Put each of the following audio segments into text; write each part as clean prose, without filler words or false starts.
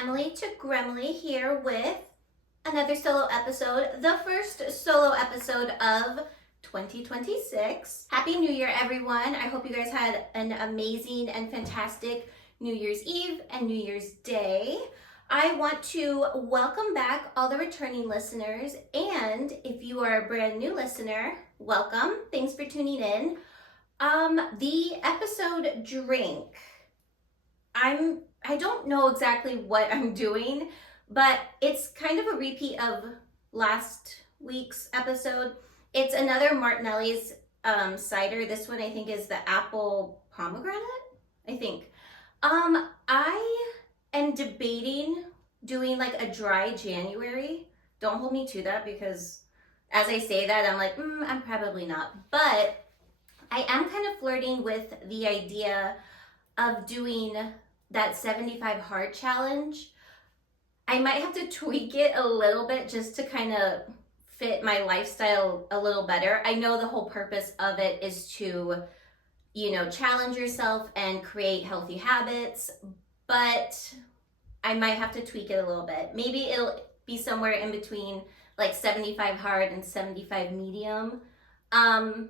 Emily to Gremily here with another solo episode, the first solo episode of 2026. Happy New Year, everyone. I hope you guys had an amazing and fantastic New Year's Eve and New Year's Day. I want to welcome back all the returning listeners, and if you are a brand new listener, welcome. Thanks for tuning in. The episode drink. I don't know exactly what I'm doing, but it's kind of a repeat of last week's episode. It's another Martinelli's cider. This one I think is the apple pomegranate, I think. I am debating doing like a dry January. Don't hold me to that because as I say that, I'm like, I'm probably not. But I am kind of flirting with the idea of doing that 75 hard challenge. I might have to tweak it a little bit just to kind of fit my lifestyle a little better. I know the whole purpose of it is to, challenge yourself and create healthy habits, but I might have to tweak it a little bit. Maybe it'll be somewhere in between like 75 hard and 75 medium. I'm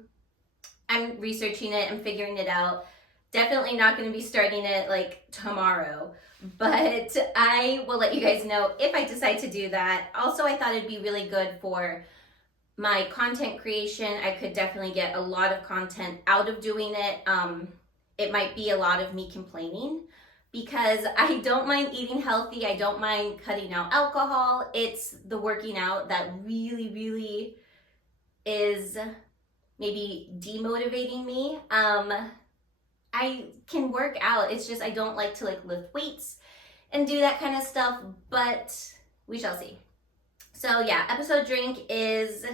researching it, I'm figuring it out. Definitely not going to be starting it like tomorrow, but I will let you guys know if I decide to do that. Also, I thought it'd be really good for my content creation. I could definitely get a lot of content out of doing it. It might be a lot of me complaining because I don't mind eating healthy. I don't mind cutting out alcohol. It's the working out that really is maybe demotivating me. I can work out. It's just I don't like to lift weights and do that kind of stuff, but we shall see. So yeah, episode drink is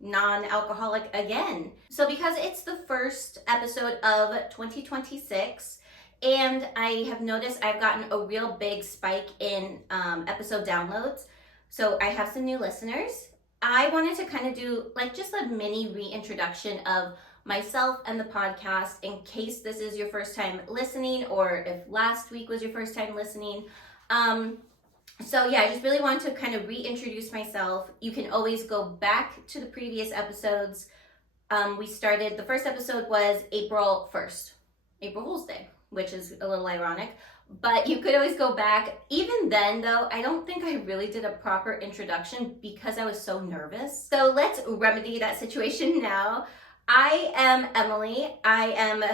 non-alcoholic again. So because it's the first episode of 2026 and I have noticed I've gotten a real big spike in episode downloads. So I have some new listeners. I wanted to kind of do just a mini reintroduction of myself and the podcast in case this is your first time listening or if last week was your first time listening. So yeah, I just really want to kind of reintroduce myself. You can always go back to the previous episodes. The first episode was April 1st, April Fool's Day, which is a little ironic, but you could always go back. Even then though, I don't think I really did a proper introduction because I was so nervous. So let's remedy that situation now. I am Emily. I am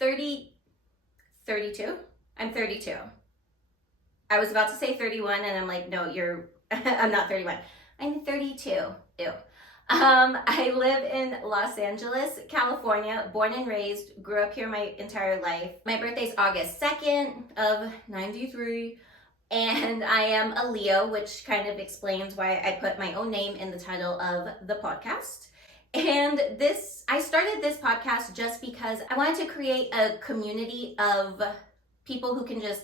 32. I'm 32. I was about to say 31 and I'm like, no, I'm not 31. I'm 32. Ew. I live in Los Angeles, California, born and raised, grew up here my entire life. My birthday's August 2nd of 93. And I am a Leo, which kind of explains why I put my own name in the title of the podcast. And I started this podcast just because I wanted to create a community of people who can just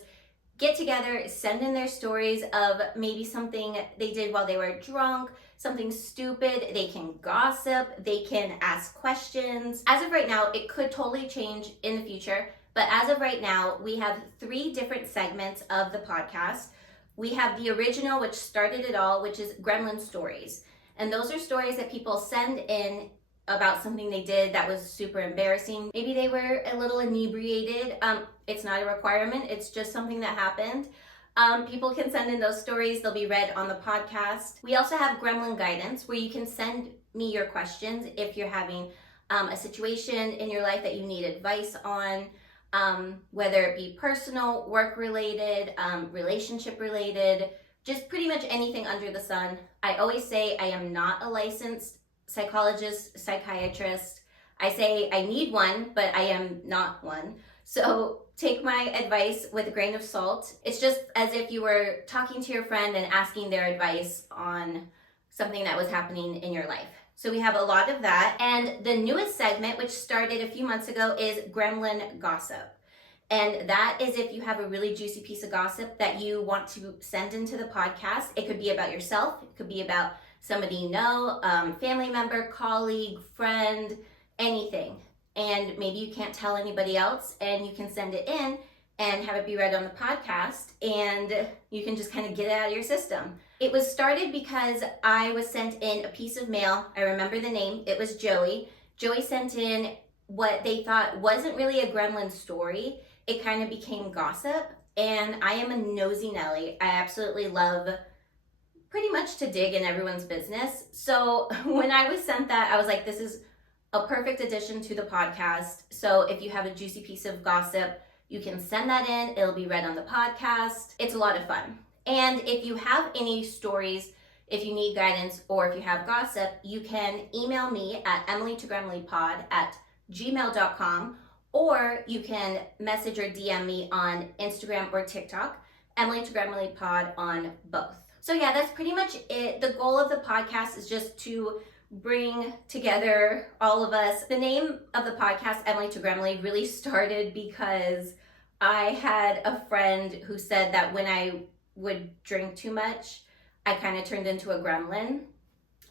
get together, send in their stories of maybe something they did while they were drunk, something stupid. They can gossip, they can ask questions. As of right now, it could totally change in the future, but as of right now, we have 3 different segments of the podcast. We have the original, which started it all, which is Gremlin stories. And those are stories that people send in about something they did that was super embarrassing. Maybe they were a little inebriated. It's not a requirement. It's just something that happened. People can send in those stories. They'll be read on the podcast. We also have Gremlin guidance where you can send me your questions if you're having a situation in your life that you need advice on, whether it be personal, work-related, relationship-related, just pretty much anything under the sun. I always say I am not a licensed psychologist, psychiatrist. I say I need one, but I am not one. So take my advice with a grain of salt. It's just as if you were talking to your friend and asking their advice on something that was happening in your life. So we have a lot of that. And the newest segment, which started a few months ago, is Gremlin Gossip. And that is if you have a really juicy piece of gossip that you want to send into the podcast. It could be about yourself. It could be about somebody you know, family member, colleague, friend, anything. And maybe you can't tell anybody else and you can send it in and have it be read on the podcast, and you can just kind of get it out of your system. It was started because I was sent in a piece of mail. I remember the name. It was Joey. Joey sent in what they thought wasn't really a Gremlin story. It kind of became gossip, and I am a nosy Nelly. I absolutely love pretty much to dig in everyone's business. So when I was sent that, I was like, this is a perfect addition to the podcast. So if you have a juicy piece of gossip, you can send that in. It'll be read on the podcast. It's a lot of fun. And if you have any stories, if you need guidance, or if you have gossip, you can email me at emilytogremilypod@gmail.com, or you can message or DM me on Instagram or TikTok, emilytogremilypod on both. So yeah, that's pretty much it. The goal of the podcast is just to bring together all of us. The name of the podcast, Emily to Gremily, really started because I had a friend who said that when I would drink too much, I kind of turned into a gremlin.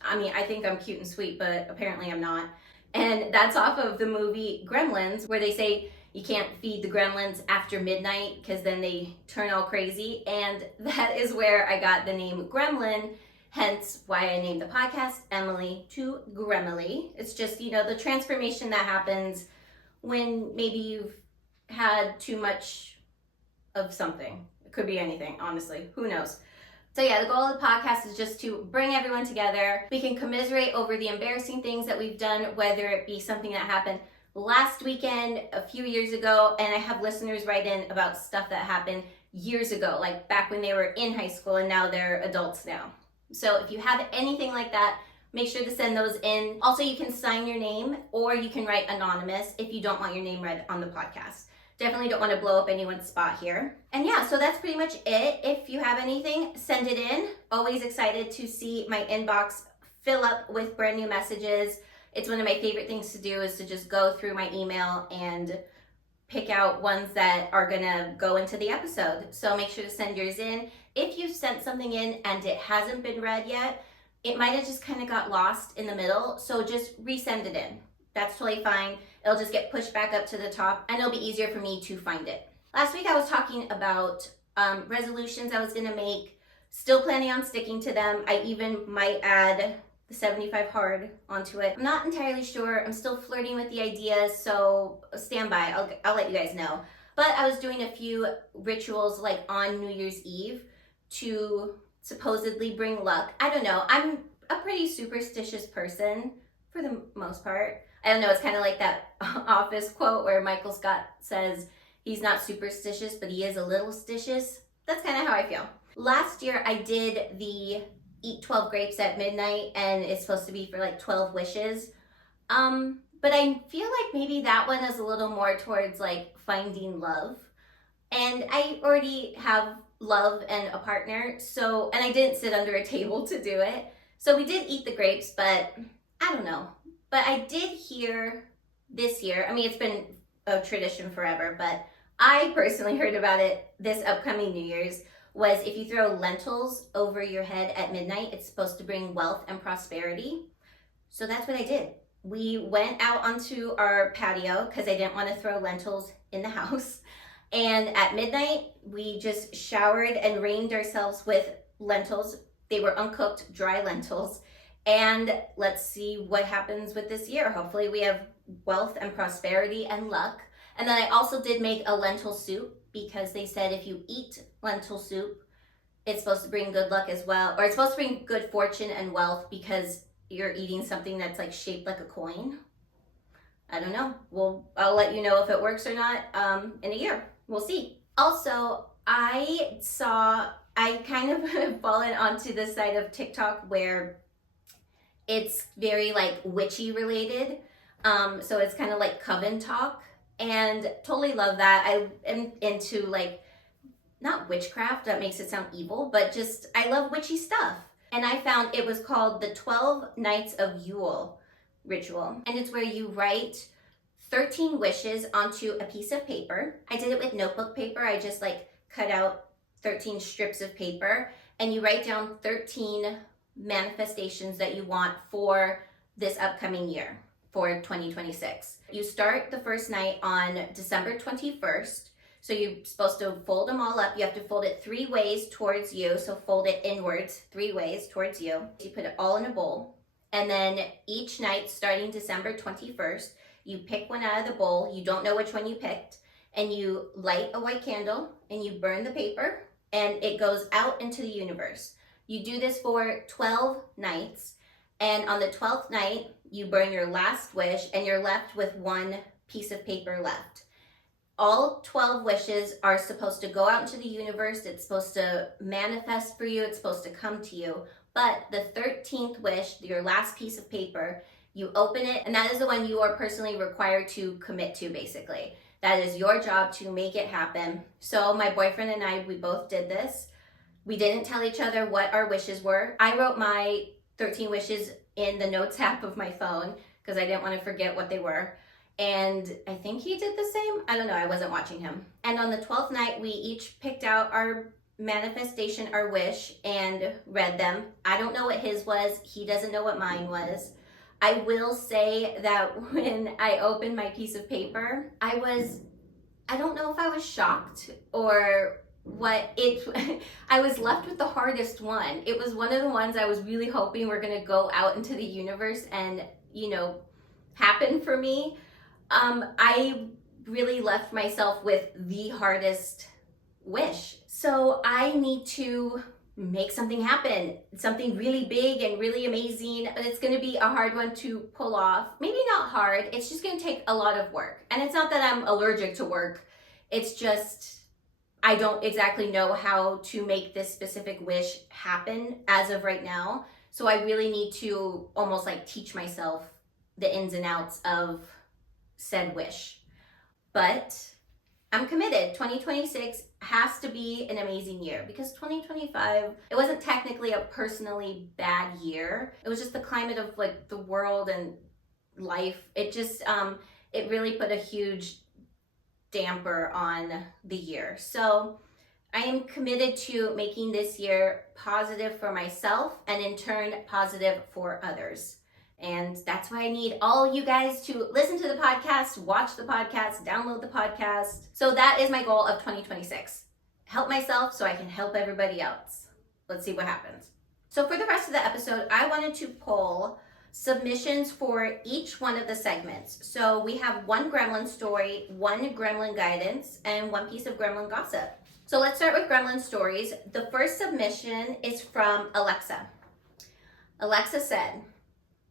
I mean, I think I'm cute and sweet, but apparently I'm not. And that's off of the movie Gremlins, where they say you can't feed the gremlins after midnight because then they turn all crazy. And that is where I got the name Gremlin, hence why I named the podcast Emily to Gremily. It's just, the transformation that happens when maybe you've had too much of something. It could be anything, honestly. Who knows? So yeah, the goal of the podcast is just to bring everyone together. We can commiserate over the embarrassing things that we've done, whether it be something that happened last weekend, a few years ago, and I have listeners write in about stuff that happened years ago, like back when they were in high school and now they're adults now. So if you have anything like that, make sure to send those in. Also, you can sign your name, or you can write anonymous if you don't want your name read on the podcast. Definitely don't want to blow up anyone's spot here. And yeah, so that's pretty much it. If you have anything, send it in. Always excited to see my inbox fill up with brand new messages. It's one of my favorite things to do, is to just go through my email and pick out ones that are gonna go into the episode. So make sure to send yours in. If you've sent something in and it hasn't been read yet, it might have just kind of got lost in the middle. So just resend it in. That's totally fine. It'll just get pushed back up to the top, and it'll be easier for me to find it. Last week I was talking about resolutions I was gonna make. Still planning on sticking to them. I even might add the 75 hard onto it. I'm not entirely sure. I'm still flirting with the idea, so stand by. I'll let you guys know. But I was doing a few rituals like on New Year's Eve to supposedly bring luck. I don't know. I'm a pretty superstitious person for the most part. I don't know. It's kind of like that Office quote where Michael Scott says he's not superstitious, but he is a little stitious. That's kind of how I feel. Last year I did the eat 12 grapes at midnight, and it's supposed to be for like 12 wishes. But I feel like maybe that one is a little more towards like finding love. And I already have love and a partner, so, and I didn't sit under a table to do it. So we did eat the grapes, but I don't know. But I did hear this year, I mean, it's been a tradition forever, but I personally heard about it this upcoming New Year's, was if you throw lentils over your head at midnight, it's supposed to bring wealth and prosperity. So that's what I did. We went out onto our patio because I didn't want to throw lentils in the house. And at midnight, we just showered and rained ourselves with lentils. They were uncooked, dry lentils. And let's see what happens with this year. Hopefully we have wealth and prosperity and luck. And then I also did make a lentil soup, because they said if you eat lentil soup, it's supposed to bring good luck as well. Or it's supposed to bring good fortune and wealth because you're eating something that's like shaped like a coin. I don't know. I'll let you know if it works or not in a year. We'll see. Also, I kind of have fallen onto this side of TikTok where it's very like witchy related. So it's kind of like coven talk, and totally love that. I am into like, not witchcraft, that makes it sound evil, but just, I love witchy stuff. And I found it was called the 12 Nights of Yule ritual. And it's where you write 13 wishes onto a piece of paper. I did it with notebook paper. I just like cut out 13 strips of paper, and you write down 13 manifestations that you want for this upcoming year, for 2026. You start the first night on December 21st. So you're supposed to fold them all up. You have to fold it 3 ways towards you. So fold it inwards 3 ways towards you. You put it all in a bowl. And then each night, starting December 21st, you pick one out of the bowl. You don't know which one you picked. And you light a white candle and you burn the paper and it goes out into the universe. You do this for 12 nights. And on the 12th night, you burn your last wish and you're left with 1 piece of paper left. All 12 wishes are supposed to go out into the universe. It's supposed to manifest for you. It's supposed to come to you. But the 13th wish, your last piece of paper, you open it, and that is the one you are personally required to commit to, basically. That is your job to make it happen. So my boyfriend and I, we both did this. We didn't tell each other what our wishes were. I wrote my 13 wishes in the notes app of my phone because I didn't want to forget what they were. And I think he did the same. I don't know, I wasn't watching him. And on the 12th night, we each picked out our manifestation, our wish, and read them. I don't know what his was. He doesn't know what mine was. I will say that when I opened my piece of paper, I don't know if I was shocked or what I was left with the hardest one. It was one of the ones I was really hoping were going to go out into the universe and, happen for me. I really left myself with the hardest wish. So I need to make something happen, something really big and really amazing, but it's going to be a hard one to pull off. Maybe not hard, it's just going to take a lot of work. And it's not that I'm allergic to work, it's just I don't exactly know how to make this specific wish happen as of right now. So I really need to almost like teach myself the ins and outs of said wish. But I'm committed. 2026 has to be an amazing year because 2025, it wasn't technically a personally bad year. It was just the climate of like the world and life. It just, it really put a huge damper on the year. So I am committed to making this year positive for myself and in turn positive for others. And that's why I need all you guys to listen to the podcast, watch the podcast, download the podcast. So that is my goal of 2026. Help myself so I can help everybody else. Let's see what happens. So for the rest of the episode, I wanted to pull submissions for each one of the segments. So we have 1 gremlin story, 1 gremlin guidance, and 1 piece of gremlin gossip. So let's start with gremlin stories. The first submission is from Alexa. Alexa said,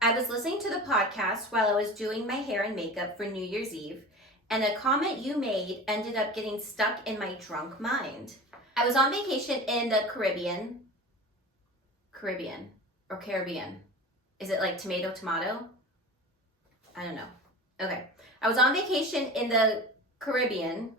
I was listening to the podcast while I was doing my hair and makeup for New Year's Eve, and a comment you made ended up getting stuck in my drunk mind. I was on vacation in the Caribbean. Is it like tomato? I don't know. Okay. I was on vacation in the Caribbean,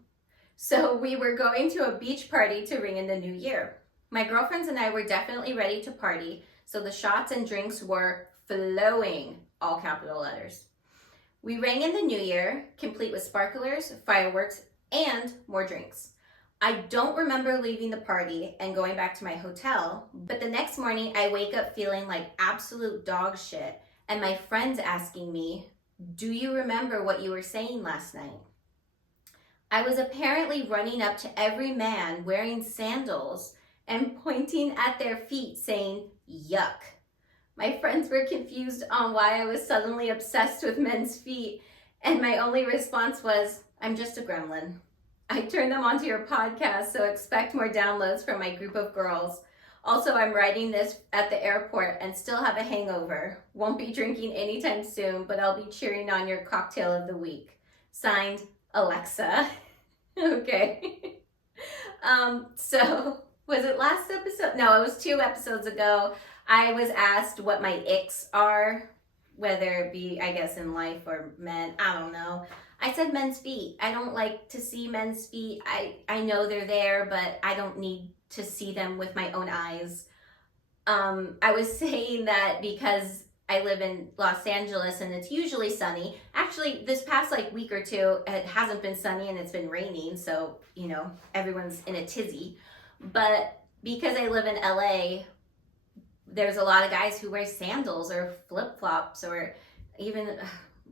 so we were going to a beach party to ring in the new year. My girlfriends and I were definitely ready to party, so the shots and drinks were flowing, all capital letters. We rang in the new year, complete with sparklers, fireworks, and more drinks. I don't remember leaving the party and going back to my hotel, but the next morning I wake up feeling like absolute dog shit, and my friend's asking me, do you remember what you were saying last night? I was apparently running up to every man wearing sandals and pointing at their feet saying, yuck. My friends were confused on why I was suddenly obsessed with men's feet, and my only response was, I'm just a gremlin. I turned them onto your podcast, so expect more downloads from my group of girls. Also, I'm writing this at the airport and still have a hangover. Won't be drinking anytime soon, but I'll be cheering on your cocktail of the week. Signed, Alexa. Okay. So was it last episode? No, it was 2 episodes ago. I was asked what my icks are, whether it be, I guess, in life or men. I don't know. I said men's feet. I don't like to see men's feet. I know they're there, but I don't need to see them with my own eyes. I was saying that because I live in Los Angeles and it's usually sunny. Actually, this past week or 2, it hasn't been sunny and it's been raining. So, everyone's in a tizzy. But because I live in LA, there's a lot of guys who wear sandals or flip-flops or even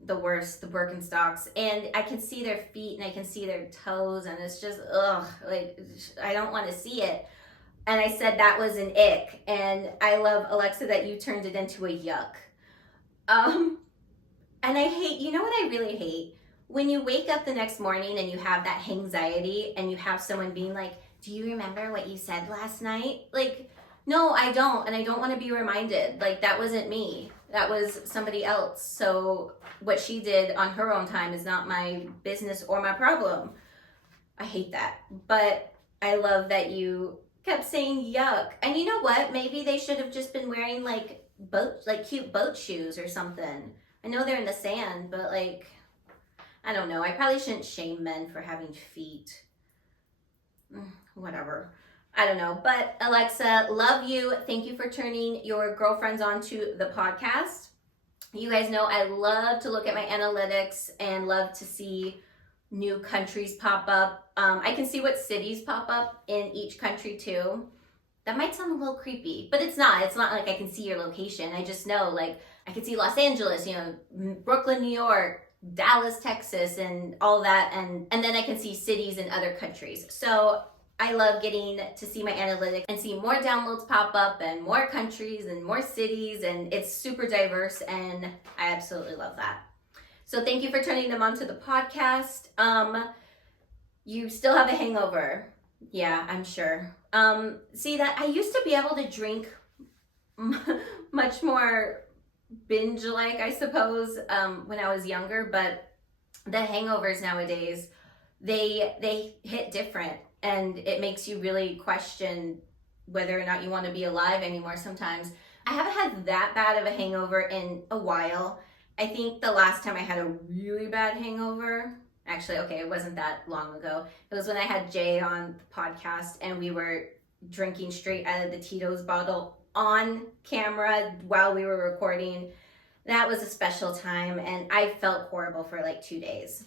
the worst, the Birkenstocks, and I can see their feet and I can see their toes, and it's just, ugh, like, I don't want to see it. And I said that was an ick, and I love, Alexa, that you turned it into a yuck. And I hate, you know what I really hate? When you wake up the next morning and you have that anxiety and you have someone being like, do you remember what you said last night? Like, no, I don't, and I don't want to be reminded. Like, that wasn't me. That was somebody else. So what she did on her own time is not my business or my problem. I hate that. But I love that you kept saying yuck. And you know what? Maybe they should have just been wearing like cute boat shoes or something. I know they're in the sand, but like, I don't know. I probably shouldn't shame men for having feet. Whatever. I don't know. But Alexa, love you. Thank you for turning your girlfriends onto the podcast. You guys know I love to look at my analytics and love to see new countries pop up. I can see what cities pop up in each country too. That might sound a little creepy, but it's not. It's not like I can see your location. I just know, like, I can see Los Angeles, you know, Brooklyn, New York, Dallas, Texas, and all that. And then I can see cities in other countries. So I love getting to see my analytics and see more downloads pop up and more countries and more cities. And it's super diverse. And I absolutely love that. So thank you for turning them onto the podcast. You still have a hangover. Yeah, I'm sure. See that I used to be able to drink much more binge-like, I suppose, when I was younger, but the hangovers nowadays, they hit different, and it makes you really question whether or not you want to be alive anymore sometimes. I haven't had that bad of a hangover in a while. I think the last time I had a really bad hangover, actually, okay, it wasn't that long ago. It was when I had Jay on the podcast and we were drinking straight out of the Tito's bottle on camera while we were recording. That was a special time, and I felt horrible for like 2 days.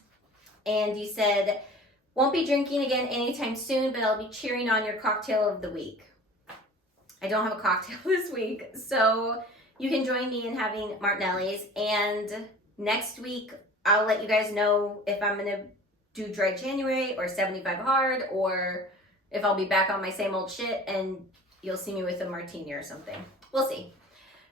And you said, won't be drinking again anytime soon, but I'll be cheering on your cocktail of the week. I don't have a cocktail this week, so you can join me in having Martinelli's. And next week, I'll let you guys know if I'm going to do Dry January or 75 Hard, or if I'll be back on my same old shit and you'll see me with a martini or something. We'll see.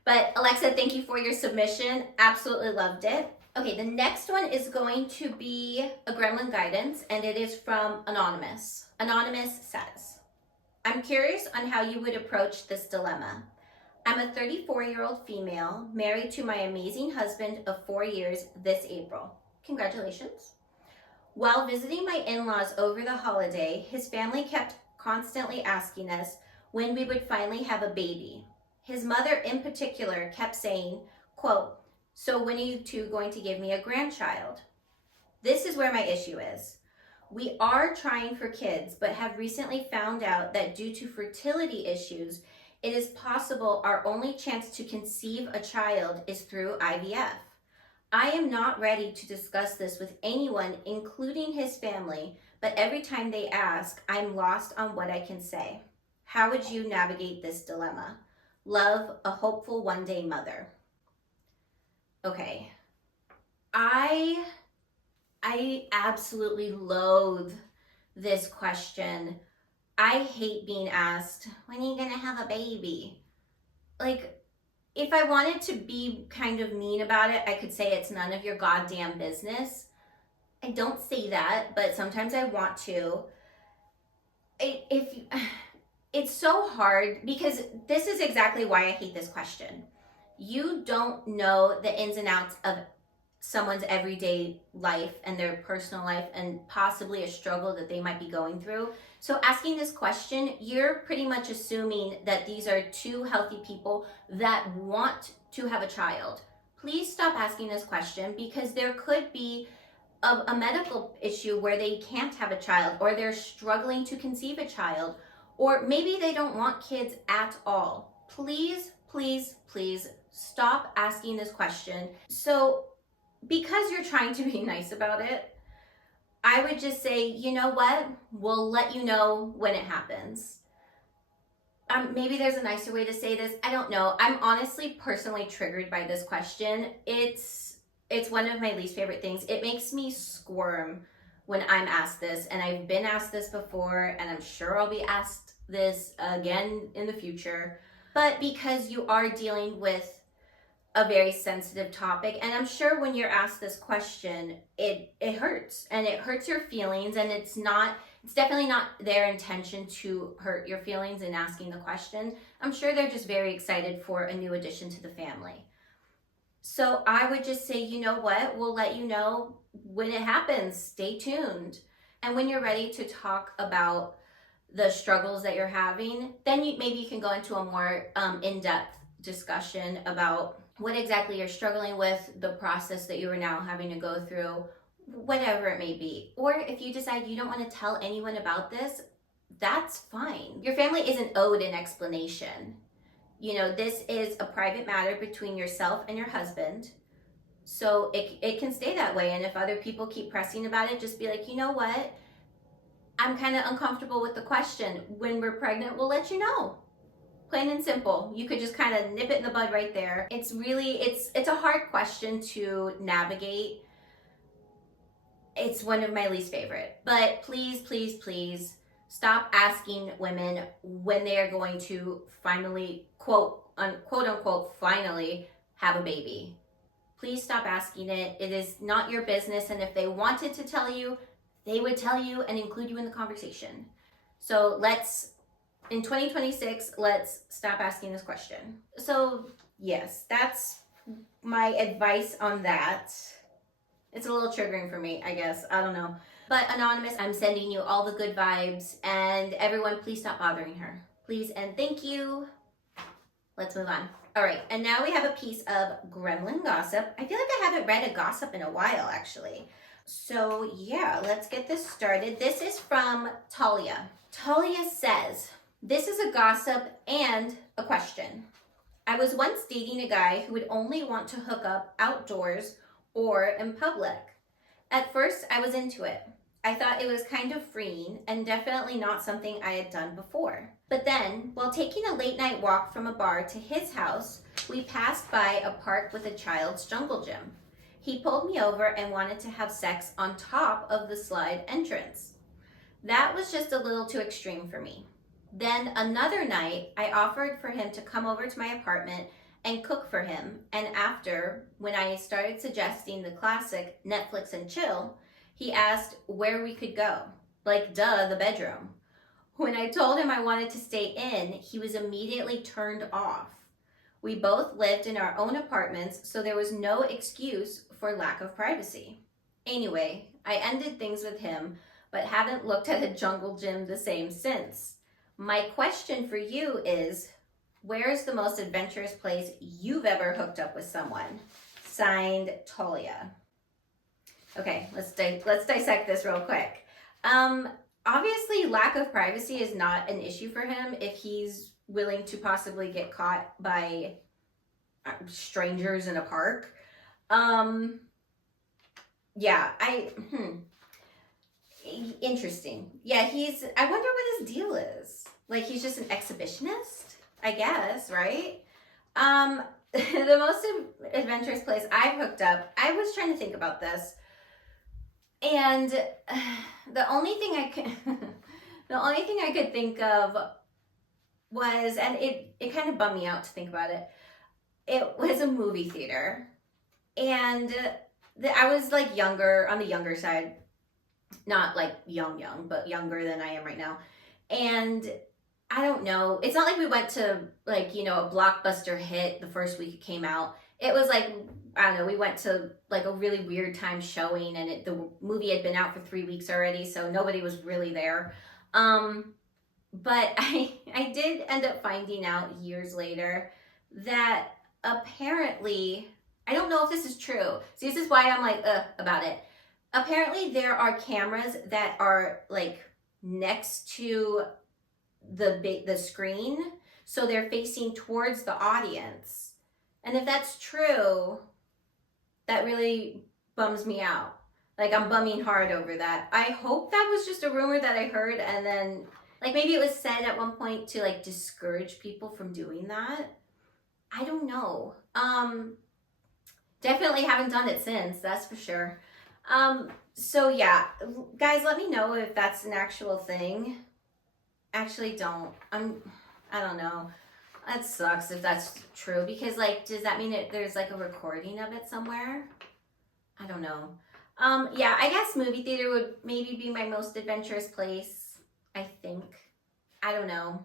But Alexa, thank you for your submission. Absolutely loved it. Okay, the next one is going to be a Gremlin guidance, and it is from Anonymous. Anonymous says, I'm curious on how you would approach this dilemma. I'm a 34-year-old female married to my amazing husband of 4 years this April. Congratulations. While visiting my in-laws over the holiday, his family kept constantly asking us when we would finally have a baby. His mother in particular kept saying, quote, so when are you two going to give me a grandchild? This is where my issue is. We are trying for kids, but have recently found out that due to fertility issues, it is possible our only chance to conceive a child is through IVF. I am not ready to discuss this with anyone, including his family, but every time they ask, I'm lost on what I can say. How would you navigate this dilemma? Love, a hopeful one-day mother. Okay. I absolutely loathe this question. I hate being asked, when are you gonna have a baby? Like, if I wanted to be kind of mean about it, I could say it's none of your goddamn business. I don't say that, but sometimes I want to. It's so hard because this is exactly why I hate this question. You don't know the ins and outs of someone's everyday life and their personal life and possibly a struggle that they might be going through. So asking this question, you're pretty much assuming that these are two healthy people that want to have a child. Please stop asking this question, because there could be a medical issue where they can't have a child, or they're struggling to conceive a child, or maybe they don't want kids at all. Please, please, please stop asking this question. So because you're trying to be nice about it, I would just say, you know what? We'll let you know when it happens. Maybe there's a nicer way to say this. I don't know. I'm honestly personally triggered by this question. It's It's one of my least favorite things. It makes me squirm when I'm asked this, and I've been asked this before, and I'm sure I'll be asked this again in the future. But because you are dealing with a very sensitive topic, and I'm sure when you're asked this question, it hurts, and it hurts your feelings, and it's definitely not their intention to hurt your feelings in asking the question. I'm sure they're just very excited for a new addition to the family. So I would just say, you know what? We'll let you know when it happens. Stay tuned. And when you're ready to talk about the struggles that you're having, then maybe you can go into a more in-depth discussion about what exactly you're struggling with, the process that you are now having to go through, whatever it may be. Or if you decide you don't want to tell anyone about this, that's fine. Your family isn't owed an explanation. You know, this is a private matter between yourself and your husband. So it can stay that way. And if other people keep pressing about it, just be like, you know what? I'm kind of uncomfortable with the question. When we're pregnant, we'll let you know. Plain and simple. You could just kind of nip it in the bud right there. It's a hard question to navigate. It's one of my least favorite. But please, please, please stop asking women when they are going to finally, quote unquote, finally have a baby. Please stop asking it. It is not your business. And if they wanted to tell you, they would tell you and include you in the conversation. So in 2026, let's stop asking this question. So yes, that's my advice on that. It's a little triggering for me, I guess. I don't know. But Anonymous, I'm sending you all the good vibes. And everyone, please stop bothering her. Please and thank you. Let's move on. All right, and now we have a piece of Gremlin gossip. I feel like I haven't read a gossip in a while, actually. So yeah, let's get this started. This is from Talia. Talia says, this is a gossip and a question. I was once dating a guy who would only want to hook up outdoors or in public. At first, I was into it. I thought it was kind of freeing and definitely not something I had done before. But then, while taking a late night walk from a bar to his house, we passed by a park with a child's jungle gym. He pulled me over and wanted to have sex on top of the slide entrance. That was just a little too extreme for me. Then another night, I offered for him to come over to my apartment and cook for him. And after, when I started suggesting the classic Netflix and chill, he asked where we could go. Like, duh, the bedroom. When I told him I wanted to stay in, he was immediately turned off. We both lived in our own apartments, so there was no excuse for lack of privacy. Anyway, I ended things with him, but haven't looked at a jungle gym the same since. My question for you is, where's the most adventurous place you've ever hooked up with someone? Signed, Talia. Okay, let's dissect this real quick. Obviously, lack of privacy is not an issue for him if he's willing to possibly get caught by strangers in a park. Interesting. Yeah, I wonder what his deal is. Like, he's just an exhibitionist, I guess, right? The most adventurous place I've hooked up, I was trying to think about this. And the only thing I could think of was, and it kind of bummed me out to think about it. It was a movie theater, and I was like younger, on the younger side, not like young, but younger than I am right now. And I don't know, it's not like we went to like, a blockbuster hit the first week it came out. It was like, I don't know, we went to like a really weird time showing, and the movie had been out for 3 weeks already, so nobody was really there. But I did end up finding out years later that apparently, I don't know if this is true. See, this is why I'm like, about it. Apparently there are cameras that are like next to the screen, so they're facing towards the audience. And if that's true, that really bums me out. Like, I'm bumming hard over that. I hope that was just a rumor that I heard, and then like maybe it was said at one point to like discourage people from doing that. I don't know. Definitely haven't done it since, that's for sure. So yeah, guys, let me know if that's an actual thing. Actually, don't. I don't know. That sucks if that's true, because like, does that mean there's like a recording of it somewhere? I don't know. Yeah, I guess movie theater would maybe be my most adventurous place, I think. I don't know.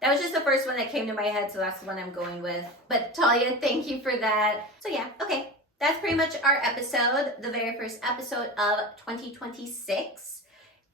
That was just the first one that came to my head, so that's the one I'm going with. But Talia, thank you for that. So yeah, okay. That's pretty much our episode, the very first episode of 2026.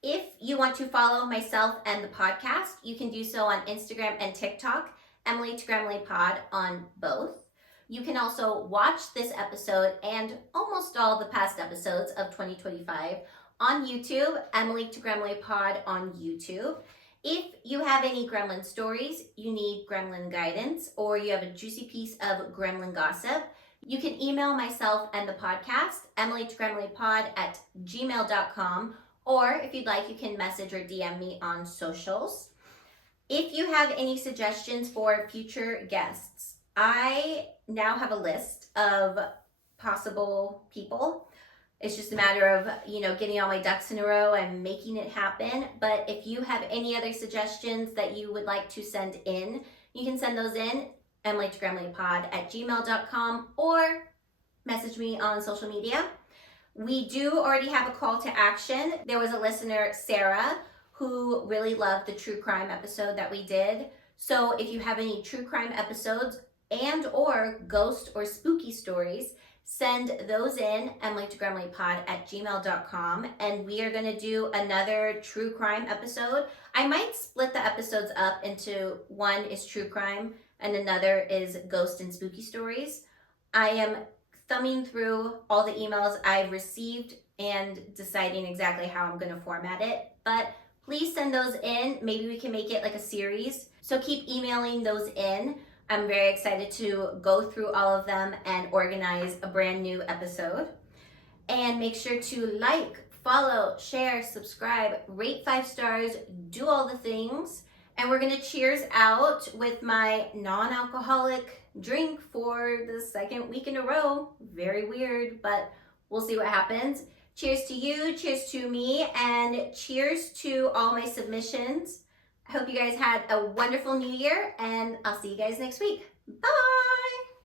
If you want to follow myself and the podcast, you can do so on Instagram and TikTok, Emily to Gremily Pod on both. You can also watch this episode and almost all the past episodes of 2025 on YouTube, Emily to Gremily Pod on YouTube. If you have any gremlin stories, you need gremlin guidance, or you have a juicy piece of gremlin gossip, you can email myself and the podcast, emilytogramlilypod@gmail.com, or if you'd like, you can message or DM me on socials. If you have any suggestions for future guests, I now have a list of possible people. It's just a matter of, getting all my ducks in a row and making it happen. But if you have any other suggestions that you would like to send in, you can send those in, emilytogramlilypod@gmail.com, or message me on social media. We do already have a call to action. There was a listener, Sarah, who really loved the true crime episode that we did. So if you have any true crime episodes and or ghost or spooky stories, send those in, emilytogramlilypod@gmail.com, and we are going to do another true crime episode. I might split the episodes up into one is true crime and another is ghost and spooky stories. I am thumbing through all the emails I've received and deciding exactly how I'm going to format it, but please send those in. Maybe we can make it like a series. So keep emailing those in. I'm very excited to go through all of them and organize a brand new episode. And make sure to like, follow, share, subscribe, rate 5 stars, do all the things. And we're gonna cheers out with my non-alcoholic drink for the second week in a row. Very weird, but we'll see what happens. Cheers to you, cheers to me, and cheers to all my submissions. I hope you guys had a wonderful new year, and I'll see you guys next week. Bye!